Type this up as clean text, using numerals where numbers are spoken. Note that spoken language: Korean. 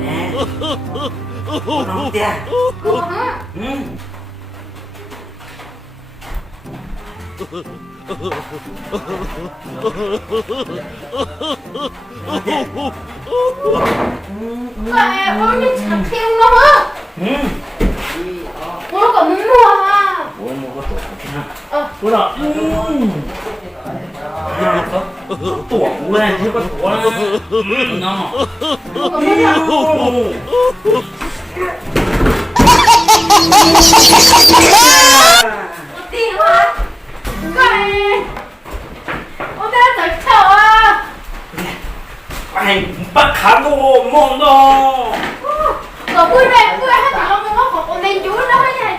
Nè, cô nói kìa. Cô hả? Ừ. Kệ, 오늘 잡히는 거 봐. 응. 오늘 거 못 먹어. 뭐 먹어도 괜찮아. 어. 그럼. 또 왜? 이거 좋아. 너. 뭐가 뭐야? 어디 와? 그래. 오늘 잘 쳐. 아이, 빡 가도 뭐 너. Rồi vui về, vui hát thì lo mua có còn nên chú nó nha.